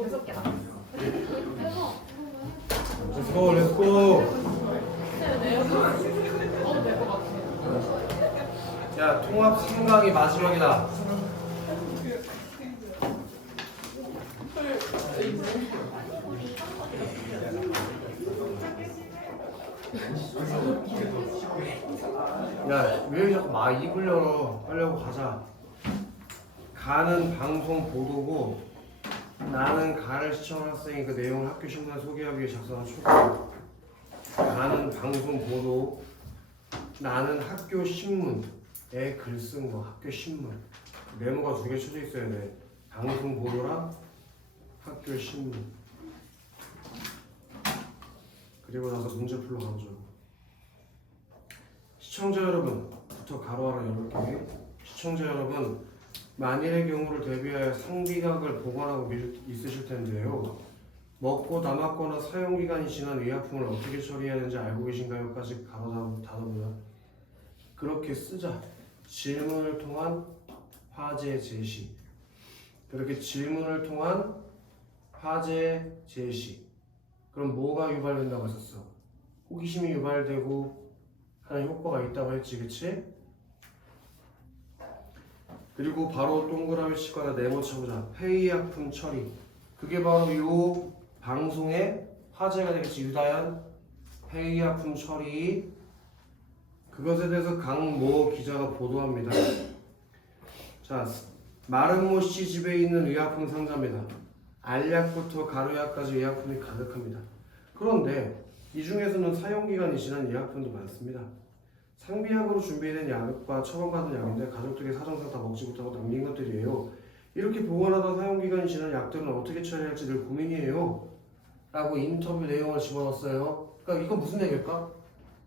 무섭게 나왔어. 렛츠고 렛츠고. 야, 통합 3강이 마지막이다. 야, 왜 자꾸 입을 열어? 빨리 하고 가자. 가는 방송 보도고 나는 가를 시청한 학생이 그 내용을 학교 신문에 소개하기 위해 작성한 초고. 가는 방송 보도 나는 학교 신문에 글 쓴 거. 학교 신문 메모가 2개 쳐져 있어야 돼. 방송 보도랑 학교 신문. 그리고 나서 문제 풀러 가보죠. 시청자 여러분부터 가로하라 열을게. 시청자 여러분, 만일의 경우를 대비하여 상비각을 보관하고 있으실 텐데요. 먹고 남았거나 사용기간이 지난 의약품을 어떻게 처리하는지 알고 계신가요?까지 가로 닫아보자. 그렇게 쓰자. 질문을 통한 화제 제시. 그렇게 질문을 통한 화제 제시. 그럼 뭐가 유발된다고 했었어? 호기심이 유발되고 하는 효과가 있다고 했지, 그치? 그리고 바로 동그라미 치거나 네모 쳐보자. 폐의약품 처리. 그게 바로 요 방송의 화제가 되겠지. 유다현 폐의약품 처리. 그것에 대해서 강모 기자가 보도합니다. 자, 마른모 씨 집에 있는 의약품 상자입니다. 알약부터 가루약까지 의약품이 가득합니다. 그런데 이 중에서는 사용기간이 지난 의약품도 많습니다. 상비약으로 준비된 약과 처방받은 약인데 가족들이 사정상 다 먹지 못하고 남긴 것들이에요. 이렇게 보관하다 사용기간이 지난 약들은 어떻게 처리할지 늘 고민이에요. 라고 인터뷰 내용을 집어넣었어요. 그러니까 이건 무슨 얘기일까?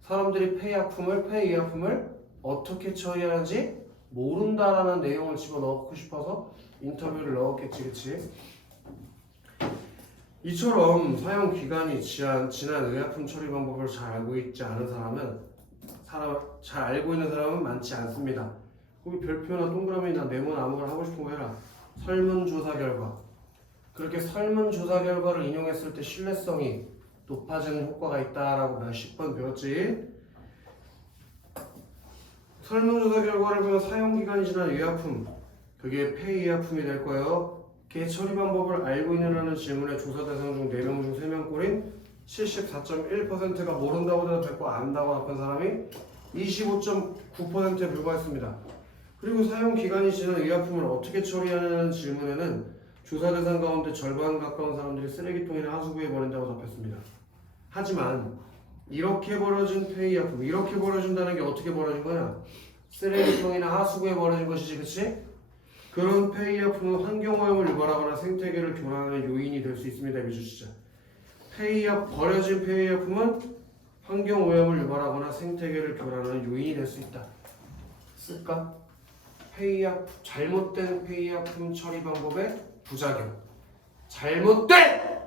사람들이 폐의약품을 어떻게 처리하는지 모른다라는 내용을 집어넣고 싶어서 인터뷰를 넣었겠지, 그치? 이처럼 사용기간이 지난 의약품 처리 방법을 잘 알고 있지 않은 잘 알고 있는 사람은 많지 않습니다. 거기 별표나 동그라미나 네모나 아무거나 하고 싶은 거 해라. 설문조사 결과. 그렇게 설문조사 결과를 인용했을 때 신뢰성이 높아지는 효과가 있다라고 몇십 번 배웠지. 설문조사 결과를 보면 사용기간이 지난 의약품, 그게 폐의약품이 될 거예요. 걔 처리 방법을 알고 있느냐는 질문에 조사 대상 중 4명 중 3명꼴인 74.1%가 모른다고 대답했고 안다고 답한 사람이 25.9%에 불과했습니다. 그리고 사용기간이 지난 의약품을 어떻게 처리하냐는 질문에는 조사 대상 가운데 절반 가까운 사람들이 쓰레기통이나 하수구에 버린다고 답했습니다. 하지만 이렇게 버려진 폐의약품, 이렇게 버려진다는 게 어떻게 버려진 거냐? 쓰레기통이나 하수구에 버려진 것이지, 그치? 그런 폐의약품은 환경오염을 유발하거나 생태계를 교란하는 요인이 될 수 있습니다. 미주시자. 버려진 폐의약품은 환경오염을 유발하거나 생태계를 교란하는 요인이 될 수 있다. 쓸까? 잘못된 폐의약품 처리 방법의 부작용. 잘못된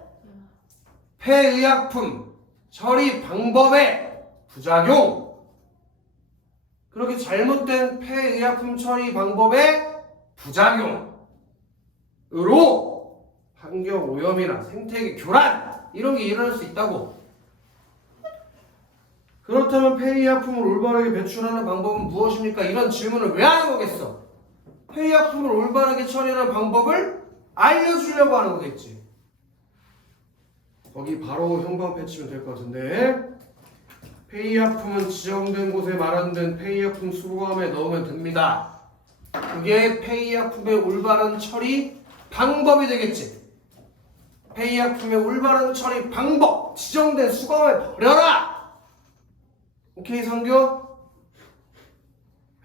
폐의약품 처리 방법의 부작용. 그렇게 잘못된 폐의약품 처리 방법의 부작용으로 환경오염이나 생태계 교란 이런 게 일어날 수 있다고. 그렇다면 폐의약품을 올바르게 배출하는 방법은 무엇입니까? 이런 질문을 왜 하는 거겠어? 폐의약품을 올바르게 처리하는 방법을 알려주려고 하는 거겠지. 거기 바로 형광 패치면 될 것 같은데. 폐의약품은 지정된 곳에 마련된 폐의약품 수거함에 넣으면 됩니다. 그게 폐의약품의 올바른 처리 방법이 되겠지. 폐의약품의 올바른 처리 방법, 지정된 수거함에 버려라. 오케이, 상교?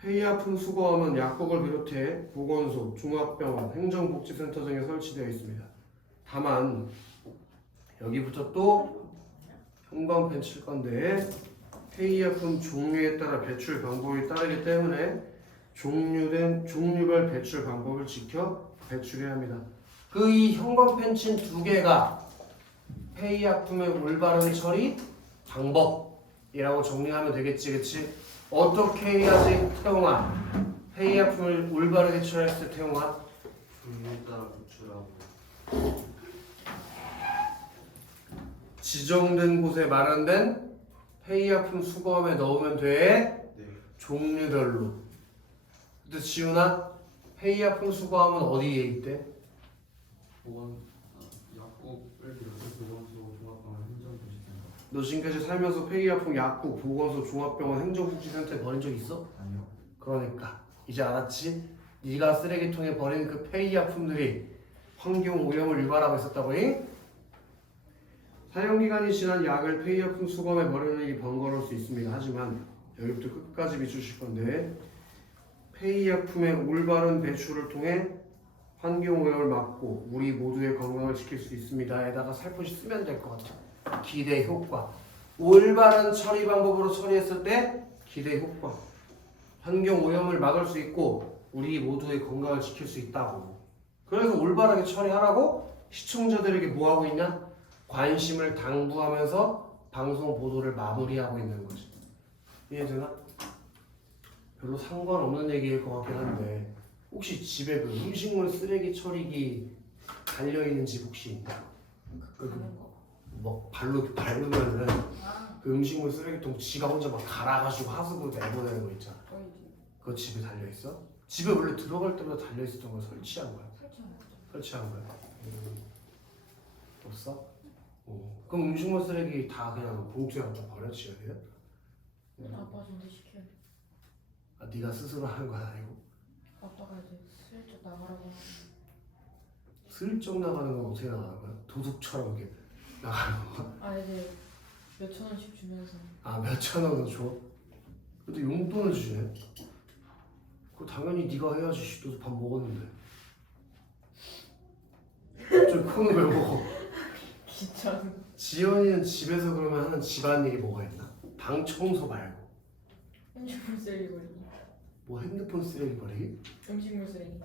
폐의약품 수거함은 약국을 비롯해 보건소, 종합병원, 행정복지센터 등에 설치되어 있습니다. 다만 여기부터 또 형광펜 칠 건데 폐의약품 종류에 따라 배출 방법이 다르기 때문에 종류별 배출 방법을 지켜 배출해야 합니다. 그 이 형광펜 친 2개가 폐의약품의 올바른 처리 방법이라고 정리하면 되겠지, 그치? 어떻게 해야지, 태용아? 폐의약품을 올바르게 처리했을 때 태용아? 종류에 따라 배출하고 지정된 곳에 마련된 폐의약품 수거함에 넣으면 돼. 네. 종류별로. 근데 지훈아, 폐의약품 수거함은 어디에 있대? 보건 약국을 비롯해 보건소 종합병원 행정복지센터. 너 지금까지 살면서 폐의약품 약국, 보건소, 종합병원, 행정복지센터에 버린 적 있어? 아니요. 그러니까 이제 알았지? 네가 쓰레기통에 버린 그 폐의약품들이 환경 오염을 유발하고 있었다고잉? 사용기간이 지난 약을 폐의약품 수거함에 버리는 일이 번거로울 수 있습니다. 하지만 여기부터 끝까지 비추실 건데 폐의약품의 올바른 배출을 통해 환경 오염을 막고 우리 모두의 건강을 지킬 수 있습니다. 에다가 살포시 쓰면 될 것 같아. 기대 효과. 올바른 처리 방법으로 처리했을 때 기대 효과. 환경 오염을 막을 수 있고 우리 모두의 건강을 지킬 수 있다고. 그래서 올바르게 처리하라고 시청자들에게 뭐 하고 있냐? 관심을 당부하면서 방송 보도를 마무리하고 있는 거지. 이해되나? 별로 상관없는 얘기일 것 같긴 한데 혹시 집에 그 음식물 쓰레기 처리기 달려있는 집 혹시 있나? 뭐 발로 밟으면은 그 음식물 쓰레기통 지가 혼자 막 갈아가지고 하수구 내보내는 거 있잖아. 그거 집에 달려있어? 집에 원래 들어갈 때마다 달려있었던 걸 설치한 거야? 설치한 거야? 없어? 그럼 음식물 쓰레기 다 그냥 봉투에 갖다 버려 치워야 돼요? 아빠 전대 시켜야 돼. 아, 네가 스스로 하는 건 아니고? 아빠가 이제 슬쩍 나가라고 하면 슬쩍 나가는 건 어떻게 나가는 거야? 도둑처럼 이렇게 나가는 거야? 아 이제 몇천 원씩 주면서 아, 몇천 원을 줘? 근데 용돈을 주네? 그거 당연히 네가 해야지. 씨, 너도 밥 먹었는데. 갑자기 코는 왜 먹어? 귀찮은. 지연이는 집에서 그러면 하는 집안일이 뭐가 있나? 방 청소 말고 음식물 쓰레기 버리기. 뭐 핸드폰 쓰레기 버리기? 음식물 쓰레기.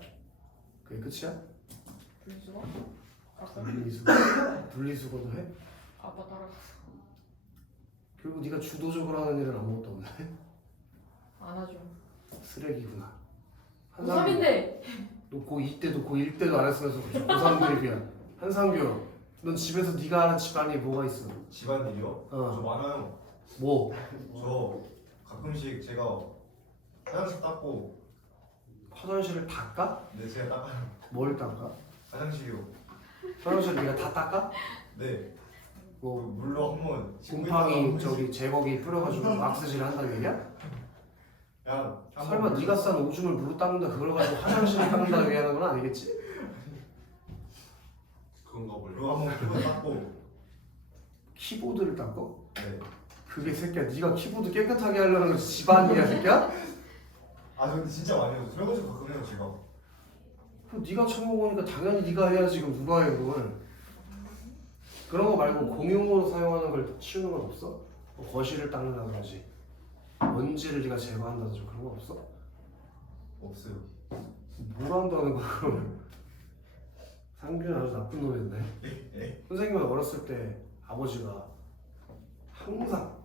그게 끝이야? 분리수거? 가끔 분리수거? 분리수거도 해? 아빠 따라가서 결국 네가 주도적으로 하는 일은 아무것도 없네? 안 하죠. 쓰레기구나. 고3인데 너 고2 때도 고1 때도 안 했으면서 고3 드립이야. 한상규, 넌 집에서 네가 하는 집안일이 뭐가 있어? 집안일이요? 저 많아요. 뭐? 저 가끔씩 제가 화장실 닦고. 화장실을 닦아? 네, 제가 닦아요. 뭘 닦아? 화장실이요. 화장실 네가 다 닦아? 네. 뭐 물로 한번 곰팡이 저기 제거기 뿌려가지고 왁스질 한다는 얘기야? 야, 설마 네가 싼 오줌을 물로 닦는다 그걸 가지고 화장실을 닦는다 얘기하는 건 아니겠지? 그런가 볼요. 그거 한번 키보드 닦고. 키보드를 닦어? 네. 그게 새끼야 네가 키보드 깨끗하게 하려는 건 집안이야 새끼야? 아, 근데 진짜 많이 해요. 설거지 가끔 해요, 제가. 그럼 네가 처먹으니까 당연히 네가 해야지. 그럼 누가 해 그걸? 그런 거 말고 공용으로 사용하는 걸 치우는 건 없어? 뭐 거실을 닦는다든지 먼지를 네가 제거한다든지 그런 거 없어? 없어요. 뭘 한다는 거야 그러면? 상규는 아주 나쁜 놈이었네. 선생님은 어렸을 때 아버지가 항상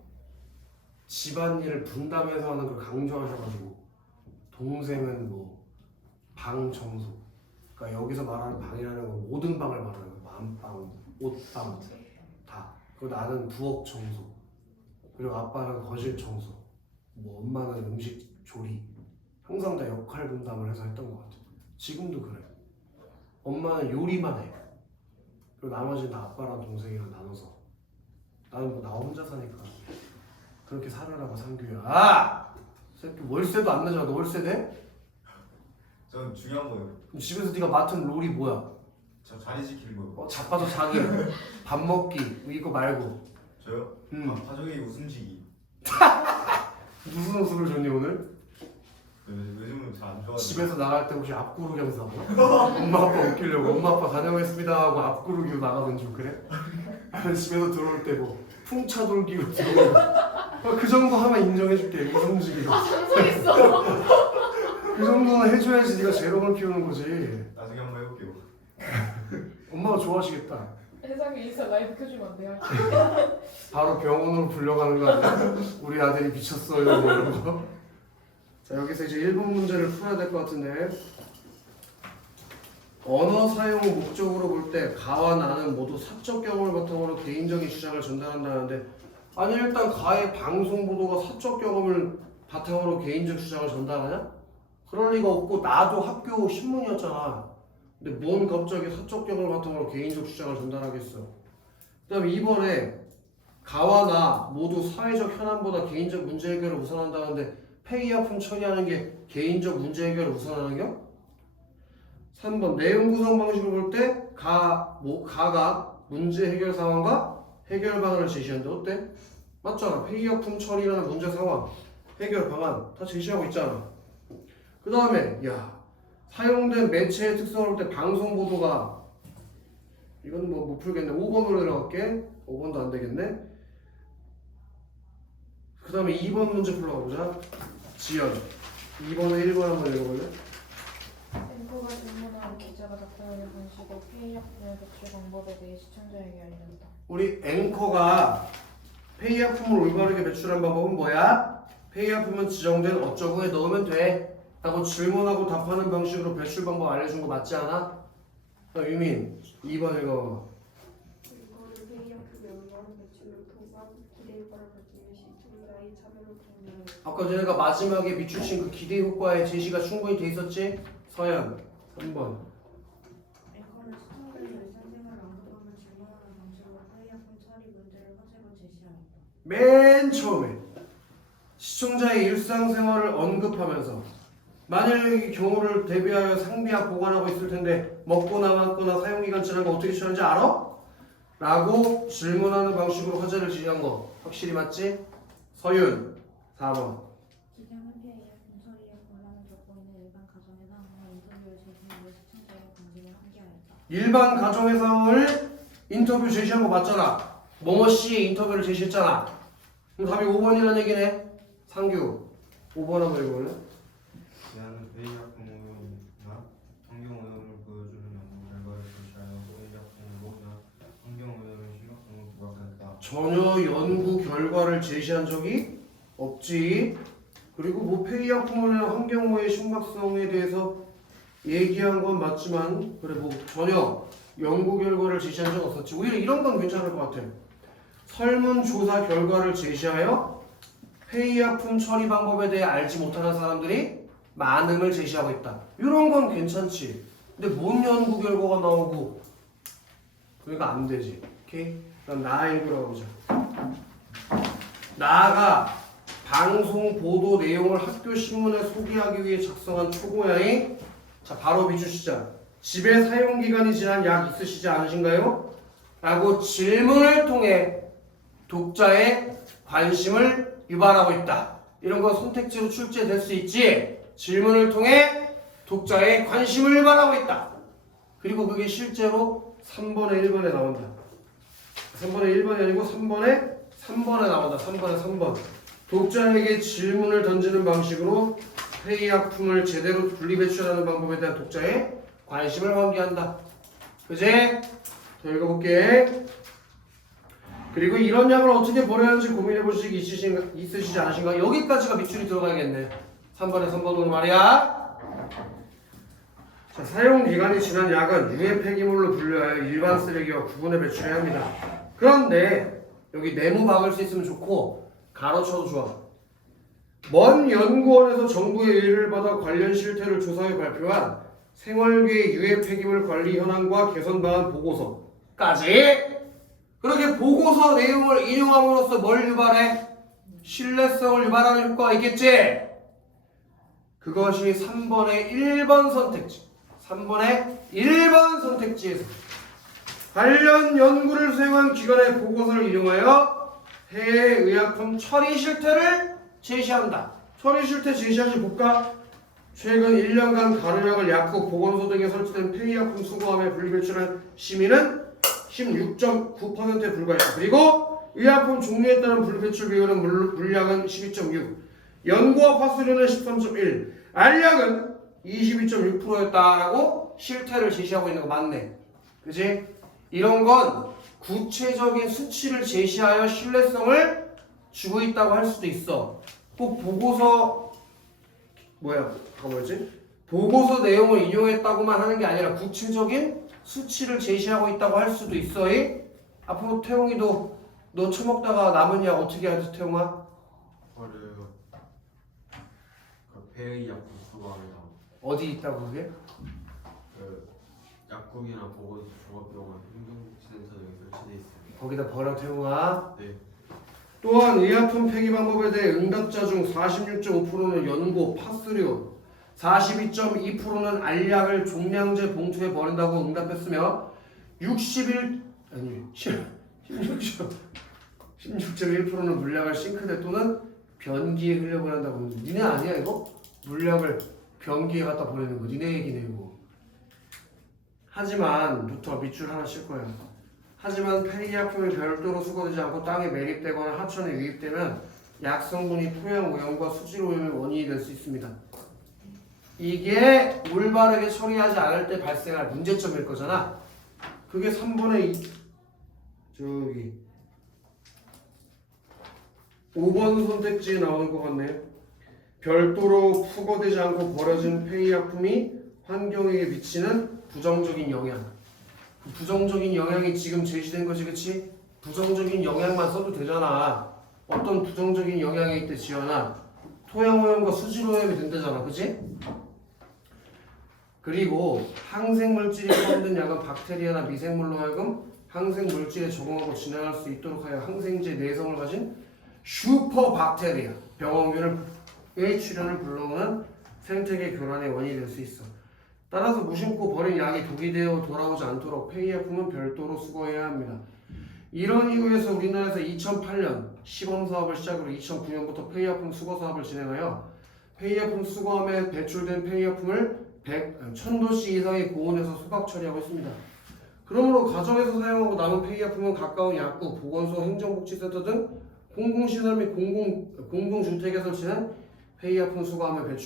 집안일을 분담해서 하는 걸 강조하셔가지고 동생은 뭐 방 청소, 그러니까 여기서 말하는 방이라는 건 모든 방을 말하는 거야. 안방, 옷방 다. 그리고 나는 부엌 청소, 그리고 아빠는 거실 청소, 뭐 엄마는 음식 조리. 항상 다 역할 분담을 해서 했던 것 같아. 지금도 그래. 엄마는 요리만 해. 그리고 나머지는 다 아빠랑 동생이랑 나눠서. 나는 뭐 나 혼자 사니까 그렇게 살으라고. 상규야. 아! 새끼 월세도 안 내잖아. 너 월세 내? 전 중요한 거예요. 그럼 집에서 네가 맡은 롤이 뭐야? 저 자리 지키는 거요. 자빠져 자기, 밥 먹기 이거 말고. 저요? 가족이 웃음지기. 무슨 옷을 줬니 오늘? 요즘은 잘 안 좋아하죠. 집에서 나갈 때 혹시 앞구르기 하면서 나가? 엄마 아빠 웃기려고 엄마 아빠 다녀오겠습니다 하고 앞구르기로 나가면 좀 그래? 집에서 들어올 때 뭐 풍차 돌기로 들어오고 그 정도 하면 인정해줄게. 웃음지기로. 상상했어. 그 정도는 해줘야지 네가 재롱을 피우는 거지. 나중에 한번 해볼게요. 엄마가 좋아하시겠다. 세상에 인스타 라이브 켜주면 안 돼요? 바로 병원으로 불려가는 거 아니야? 우리 아들이 미쳤어요 뭐 이런 거. 자 여기서 이제 1번 문제를 풀어야 될 것 같은데 언어 사용 목적으로 볼 때 가와 나는 모두 사적 경험을 바탕으로 개인적인 주장을 전달한다는데 아니 일단 가의 방송 보도가 사적 경험을 바탕으로 개인적 주장을 전달하냐? 그럴 리가 없고 나도 학교 신문이었잖아. 근데 뭔 갑자기 사적 경험을 바탕으로 개인적 주장을 전달하겠어. 그 다음에 이번에 가와 나 모두 사회적 현안보다 개인적 문제 해결을 우선한다는데 폐기하품 처리하는 게 개인적 문제 해결을 우선하는 겨? 3번 내용 구성 방식으로 볼 때 가가 문제 해결 상황과 해결 방안을 제시한다. 어때? 맞잖아. 폐기하품 처리라는 문제 상황, 해결 방안 다 제시하고 있잖아. 그 다음에 사용된 매체의 특성을 볼 때 방송 보도가 이건 뭐 못 풀겠네. 5번으로 들어갈게. 5번도 안 되겠네. 그 다음에 2번 문제 풀어보자. 지연 2번에 1번 한번 읽어볼래? 앵커가 질문하고 기자가 답변하는 방식으로 페이약품의 배출 방법에 대해 시청자에게 알린다. 우리 앵커가 폐기하품을 올바르게 배출한 방법은 뭐야? 폐기하품은 지정된 어쩌구에 넣으면 돼 라고 질문하고 답하는 방식으로 배출 방법 알려준 거 맞지 않아? 유민 2번 읽어봐. 이거를 회의학습의 올바른 배출을 통한 기대 효과를 갖기 위해 시청자의 참여를 독려하였다. 아까 전에가 마지막에 밑줄 친 그 기대 효과의 제시가 충분히 돼 있었지? 서연 3번. 앵커는 시청자의 일상생활을 언급하며 질문하는 방식으로 회의학습 처리 문제를 화제로 제시하였다. 맨 처음에 시청자의 일상생활을 언급하면서 만일 이 경우를 대비하여 상비약 보관하고 있을 텐데 먹고 남았거나 사용기간 지난 거 어떻게 처리하는지 알아? 라고 질문하는 방식으로 화제를 제시한 거 확실히 맞지? 서윤 4번. 기대하는 회의학습 처리에 곤란을 겪고 있는 일반 가정의 상황을 인터뷰를 제시하며 시청자의 관심을 함께하였다. 일반 가정의 상황을 인터뷰 제시한 거 맞잖아. 뭐뭐씨 인터뷰를 제시했잖아. 그럼 답이 5번이라는 얘기네. 상규 5번 한번 읽어볼래? 대안은 회의약품 오염이나 환경 오염을 보여주는 연구 결과를 제시하여 회의약품으로나 환경 오염의 심각성을 부각했다. 전혀 연구 결과를 제시한 적이 없지. 그리고 뭐 폐기약품이나 환경오염의 심각성에 대해서 얘기한 건 맞지만 그래 뭐 전혀 연구 결과를 제시한 적 없었지. 오히려 이런 건 괜찮을 것 같아. 설문조사 결과를 제시하여 폐기약품 처리 방법에 대해 알지 못하는 사람들이 많음을 제시하고 있다. 이런 건 괜찮지. 근데 뭔 연구 결과가 나오고 그러니까 안 되지. 오케이? 그럼 나 읽으러 가보자. 나가 방송 보도 내용을 학교 신문에 소개하기 위해 작성한 초고양이. 자 바로 밑줄 시작. 집에 사용 기간이 지난 약 있으시지 않으신가요? 라고 질문을 통해 독자의 관심을 유발하고 있다. 이런 거 선택지로 출제될 수 있지. 질문을 통해 독자의 관심을 유발하고 있다. 그리고 그게 실제로 3번에 1번에 나온다. 3번에 1번이 아니고 3번에 나온다. 3번. 독자에게 질문을 던지는 방식으로 회의약품을 제대로 분리배출하는 방법에 대한 독자의 관심을 환기한다. 그제? 더 읽어볼게. 그리고 이런 양을 어떻게 버려야 하는지 고민해볼 수 있으시지 않으신가? 여기까지가 밑줄이 들어가야겠네. 3번으로 말이야. 자, 사용 기간이 지난 약은 유해 폐기물로 분류하여 일반 쓰레기와 구분해 배출해야 합니다. 그런데 여기 네모 박을 수 있으면 좋고 가로쳐도 좋아. 먼 연구원에서 정부의 의뢰를 받아 관련 실태를 조사해 발표한 생활계 유해 폐기물 관리 현황과 개선 방안 보고서까지. 그렇게 보고서 내용을 인용함으로써 뭘 유발해? 신뢰성을 유발하는 효과가 있겠지? 그것이 3번의 1번 선택지. 3번의 1번 선택지에서 관련 연구를 수행한 기관의 보고서를 인용하여 해외 의약품 처리 실태를 제시한다. 처리 실태 제시하지 볼까? 최근 1년간 가루약을 약국, 보건소 등에 설치된 폐기약품 수거함에 분리배출한 시민은 16.9%에 불과했다. 그리고 의약품 종류에 따른 분리배출 비율은 물약은 12.6, 연고와 파수류는 13.1, 알약은 22.6%였다라고 실태를 제시하고 있는 거 맞네. 그지? 이런 건 구체적인 수치를 제시하여 신뢰성을 주고 있다고 할 수도 있어. 꼭 보고서 뭐였지? 보고서 내용을 인용했다고만 하는 게 아니라 구체적인 수치를 제시하고 있다고 할 수도 있어. 앞으로 태용이도 너 처먹다가 남은 약 어떻게 하지 태용아? 그거를 그 폐의약품 수거합니다. 어디 있다고 그게? 그 약국이나 보건소 종합병원 행정복지센터 등에 설치돼 있습니다. 거기다 버려 태용아. 네. 또한 의약품 폐기 방법에 대해 응답자 중 46.5%는 연고, 파스류, 42.2%는 알약을 종량제 봉투에 버린다고 응답했으며 16.1%는 물약을 싱크대 또는 변기에 흘려보낸다고. 니네 아니야 이거? 물약을 변기에 갖다 버리는 거 니네 얘기네 이거. 하지만 부터 밑줄 하나 칠 거야. 하지만 폐기약품이 별도로 수거되지 않고 땅에 매립되거나 하천에 유입되면 약 성분이 토양 오염과 수질 오염의 원인이 될 수 있습니다. 이게 올바르게 처리하지 않을 때 발생할 문제점일 거잖아. 그게 3번의 저기 5번 선택지에 나오는 것 같네. 별도로 수거되지 않고 버려진 폐기약품이 환경에 미치는 부정적인 영향. 부정적인 영향이 지금 제시된 거지, 그치? 부정적인 영향만 써도 되잖아. 어떤 부정적인 영향이 있대, 지연아? 토양오염과 수질오염이 된다잖아, 그치? 그리고 항생물질이 포함된 약은 박테리아나 미생물로 하여금 항생물질에 적응하고 진행할 수 있도록 하여 항생제 내성을 가진 슈퍼박테리아, 병원균의 출현을 불러오는 생태계 교란의 원인이 될 수 있어. 따라서 무심코 버린 약이 독이 되어 돌아오지 않도록 폐기약품은 별도로 수거해야 합니다. 이런 이유에서 우리나라에서 2008년 시범 사업을 시작으로 2009년부터 폐기약품 수거 사업을 진행하여 폐기약품 수거함에 배출된 폐기약품을 1000도씨 이상의 고온에서 소각 처리하고 있습니다. 그러므로 가정에서 사용하고 남은 폐기약품은 가까운 약국, 보건소, 행정복지센터 등 공공시설 및 공공주택에 설치는 폐기약품 수거함에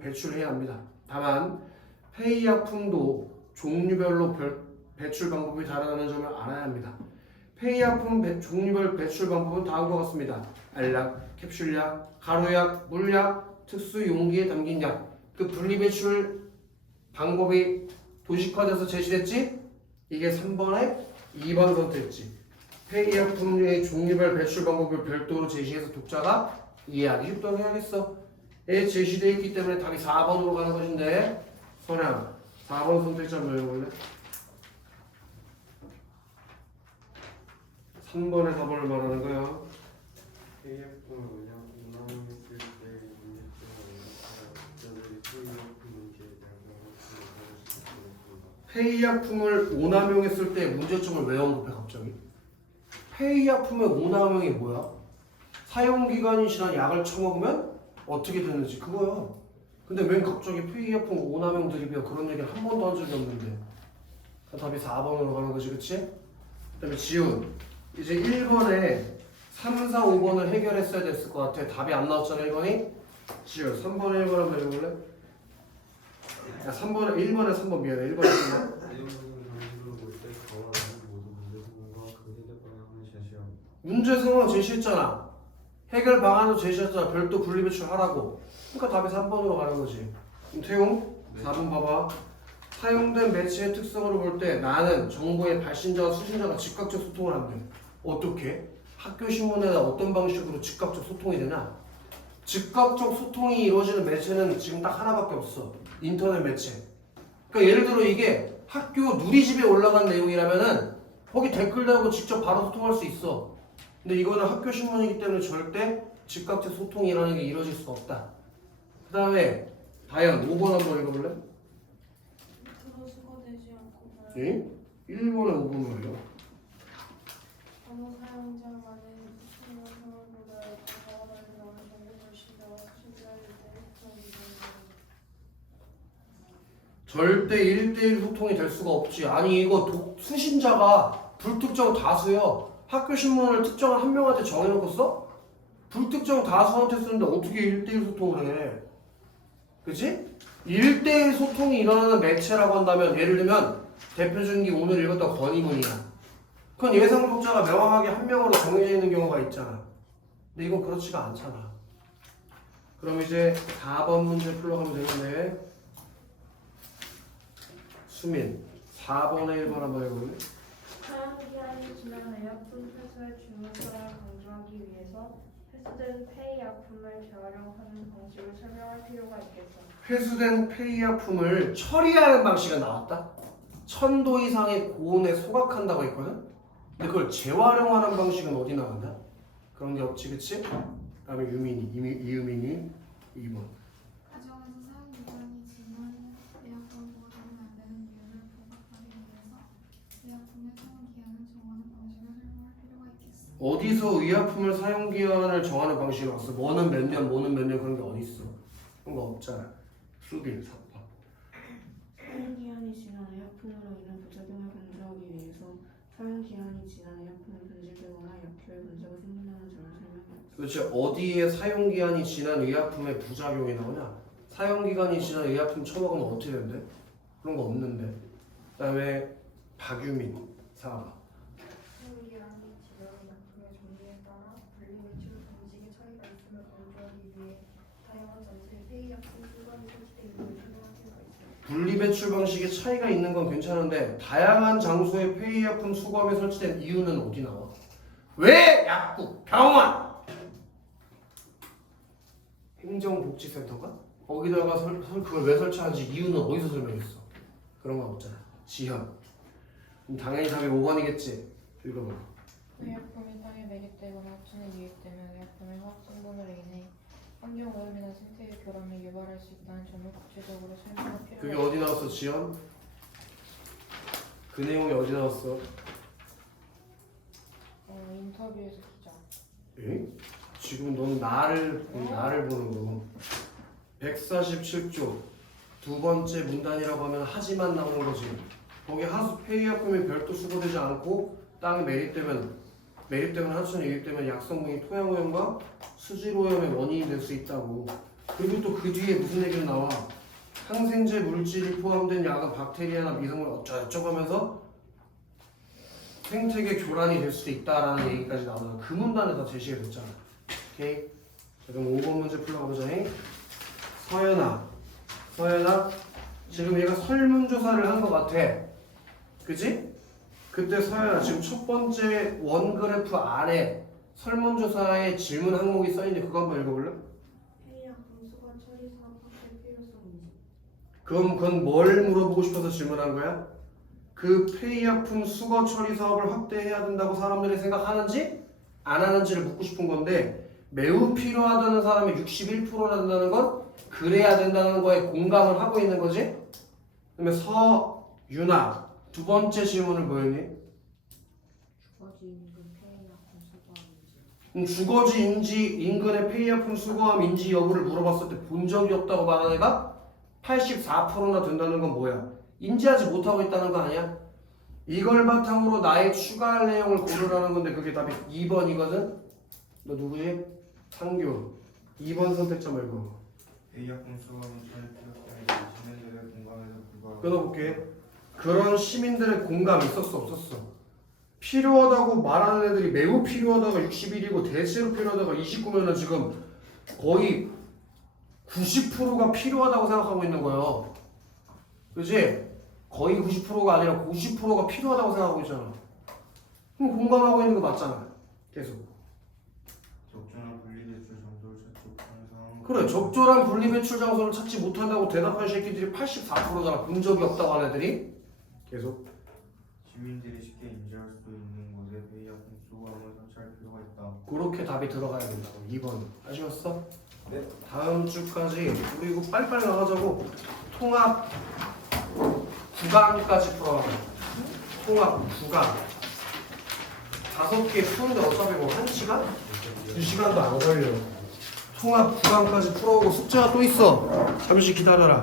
배출해야 합니다. 다만 폐기약품도 종류별로 배출 방법이 다르다는 점을 알아야 합니다. 폐기약품 종류별 배출 방법은 다음과 같습니다. 알약, 캡슐약, 가루약, 물약, 특수 용기에 담긴 약. 그 분리배출 방법이 도식화돼서 제시됐지? 이게 3번에 2번 선택지. 폐기약품의 종류별 배출 방법을 별도로 제시해서 독자가 이해하기 쉽도록 해야겠어. 에 제시되어 있기 때문에 답이 4번으로 가는 것인데 선혜야 4번 선택지 한번 외워볼래? 3번에 4번을 말하는 거야. 폐의약품을 운항했을 때 문제점은 독자들이 폐의약품 문제에 대한 경험을 가질 수 있습니다. 폐기약품을 오남용했을 때 문제점을 왜 언급해 갑자기? 폐기약품의 오남용이 뭐야? 사용기간이 지난 약을 처먹으면 어떻게 되는지 그거야. 근데 왜 갑자기 폐기약품 오남용 드립이야? 그런 얘기를 한 번도 한 적이 없는데. 답이 4번으로 가는 거지, 그치? 그 다음에 지훈. 이제 1번에 3, 4, 5번을 해결했어야 됐을 것 같아. 답이 안 나왔잖아, 1번이? 지훈, 3번에 1번 한번 해볼래? 야, 3번에, 1번에 3번 미안해. 1번에 3번. 내용적인 방식으로 볼 때 가와라는 모두 문제 상황과 그 해결 방향을 제시합니다. 문제 상황 제시했잖아. 해결 방안도 제시했잖아. 별도 분리배출하라고. 그러니까 답이 3번으로 가는 거지. 그럼 태용, 4번 봐봐. 사용된 매체의 특성으로 볼 때 나는 정보의 발신자와 수신자가 즉각적 소통을 한대. 어떻게? 학교 신문에다 어떤 방식으로 즉각적 소통이 되냐? 즉각적 소통이 이루어지는 매체는 지금 딱 하나밖에 없어. 인터넷 매체. 그러니까 예를 들어 이게 학교 누리집에 올라간 내용이라면은 거기 댓글 달고 직접 바로 소통할 수 있어. 근데 이거는 학교 신문이기 때문에 절대 즉각적 소통이라는 게 이루어질 수가 없다. 그 다음에 다현 5번 한번 읽어볼래? 별도로 수거되지 않고 예? 1번에 5번 말이야. 아무 사용자 간의 수신과 상황보다 가와라는 어느 정도 불신자와 수신자일 때 절대 1대1 소통이 될 수가 없지. 아니 이거 수신자가 불특정 다수요. 학교 신문을 특정한 한 명한테 정해놓고 써? 불특정 다수한테 쓰는데 어떻게 1대1 소통을 해? 그치? 1대1 소통이 일어나는 매체라고 한다면 예를 들면 대표적인 게 오늘 읽었던 건의문이야. 그건 예상 독자가 명확하게 한 명으로 정해져 있는 경우가 있잖아. 근데 이건 그렇지가 않잖아. 그럼 이제 4번 문제 풀러가면 되겠네. 수민 4번에 1번 한번 해볼래? 사용기한이 지난 의약품 회수의 중요성을 강조하기 위해서 회수된 폐의약품을 재활용하는 방식을 설명할 필요가 있겠어. 회수된 폐의약품을 처리하는 방식이 나왔다. 1000도 이상의 고온에 소각한다고 했거든. 근데 그걸 재활용하는 방식은 어디 나간다? 그런 게 없지, 그치? 그다음에 이유민이 2번. 가정에서 사용 기간이 지난 의약품을 보관하면 안 되는 이유를 부각하기 위해서 의약품의 사용 기한을 정하는 방식을 설명할 필요가 있겠어. 어디서 의약품을 사용 기한을 정하는 방식이 나왔어? 뭐는 몇 년, 뭐는 몇 년 그런 게 어디 있어? 그런 거 없잖아. 수빈 3번. 사용기한이 지난 의약품으로 인한 부작용을 방지하기 위해서 사용기한이 지난 의약품을 분실되거나 약효의 문제가 생긴다는 점을 설명해. 도대체 어디에 사용 기한이 지난 의약품의 부작용이 나오냐? 사용 기간이 지난 의약품 처먹으면 어떻게 된대? 그런 거 없는데. 그다음에 박유민 4번. 사용기한이 지난 약품의 종류에 따라 분리 매출 방식의 차이가 있음을 강조하기 위해 다양한 장소의 폐의약품 수거이 설치되어 있는 설명할 필요가 있어. 분리 배출 방식에 차이가 있는 건 괜찮은데 다양한 장소에 폐의약품 수거함이 설치된 이유는 어디 나와? 왜 약국, 병원, 행정복지센터가 거기다가 그걸 왜 설치하는지 이유는 어디서 설명했어? 그런 건 없잖아. 지현. 그럼 당연히 답이 5번이겠지. 읽어봐. 의약품이 땅에 매립되거나 합천에 유입되면 의약품의 화학 성분으로 인해 환경오염이나 생태계 교란을 유발할 수 있다는 점을 구체적으로 설명할 필요가 그게 있다. 어디 나왔어, 지현? 그 내용이 어디 나왔어? 인터뷰에서 기자. 에? 지금 너는 나를 보는 거고. 147조 두 번째 문단이라고 하면 하지만 나오는 거지. 거기 하수 폐의약품이 별도 수거되지 않고 땅에 매립되면 하수에 유입되면 약성분이 토양오염과 수질오염의 원인이 될 수 있다고. 그리고 또 그 뒤에 무슨 얘기가 나와? 항생제 물질이 포함된 약은 박테리아나 미생물 어쩌고저쩌고 하면서 생태계 교란이 될 수도 있다라는 얘기까지 나오는 그 문단에 다 제시가 됐잖아. 오케이? 자, 그럼 5번 문제 풀어보자. 서연아 지금 얘가 설문조사를 한 것 같아. 그지? 그때 서연아 지금 첫 번째 원그래프 아래 설문조사에 질문 항목이 써있는데 그거 한번 읽어볼래? 폐의약품 수거 처리 사업 확대 필요성인지. 그건 뭘 물어보고 싶어서 질문한 거야? 그 폐의약품 수거 처리 사업을 확대해야 된다고 사람들이 생각하는지 안 하는지를 묻고 싶은 건데 매우 필요하다는 사람이 61%나 된다는 건 그래야 된다는 거에 공감을 하고 있는 거지? 그러면 서윤아 두 번째 질문을 뭐였니? 주거지 인근 폐의약품 수거함인지. 주거지 인근의 폐의약품 수거함인지 여부를 물어봤을 때 본 적이 없다고 말한 애가 84%나 된다는 건 뭐야? 인지하지 못하고 있다는 거 아니야? 이걸 바탕으로 나의 추가할 내용을 고르라는 건데 그게 답이 2번이거든? 너 누구지? 상규 2번 선택점 읽어. A약품 수거는 처리 시민들의 공감에서 불과. 끊어볼게. 그런 시민들의 공감이 있었어 없었어? 필요하다고 말하는 애들이 매우 필요하다가 61이고 대체로 필요하다가 29면은 지금 거의 90%가 필요하다고 생각하고 있는 거예요. 그치? 거의 90%가 아니라 90%가 필요하다고 생각하고 있잖아. 그럼 공감하고 있는 거 맞잖아. 계속. 적절한 분리대출 장소를 찾지 못하는 상황. 그래, 적절한 분리배출 장소를 찾지 못한다고 대답한 새끼들이 84%잖아. 본 적이 없다고 하는 애들이. 계속. 시민들이 쉽게 인지할 수 있는 곳에 A약품 수거함을 설치할 필요가 있다. 그렇게 답이 들어가야 된다고. 2번. 아시겠어? 네. 다음 주까지 우리 이거 빨리빨리 나가자고. 통합 구간까지 풀어야 돼. 통합 구간. 5개 푸는데 어차피 뭐 1시간? 2시간도 안 걸려. 통합 구간까지 풀어오고 숙제가 또 있어. 잠시 기다려라.